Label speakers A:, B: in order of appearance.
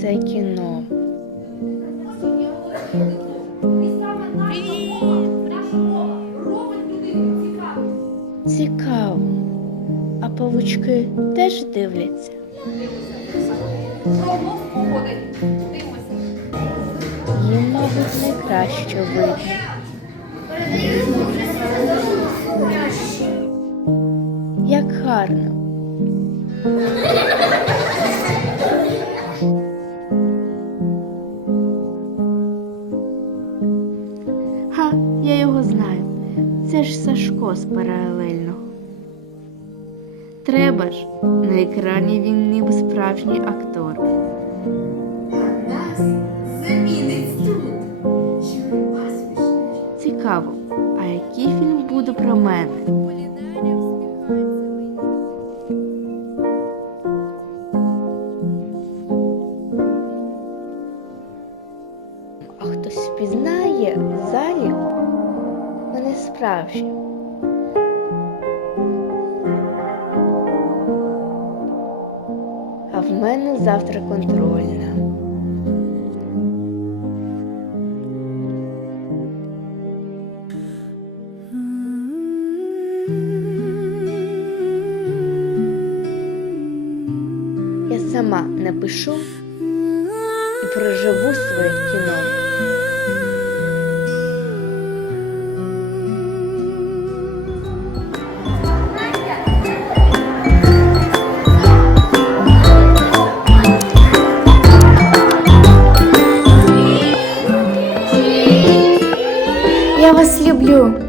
A: це кіно. Цікаво. А павучки теж дивляться. Їм, мабуть, найкраще видно. Як гарно. Його знаю. Це ж Сашко з паралельного. Треба ж, на екрані він ніби справжній актор. Цікаво, а який фільм буде про мене? А хтось впізнає залі мене справжню. А в мене завтра контрольна. Я сама напишу і проживу
B: Я вас люблю.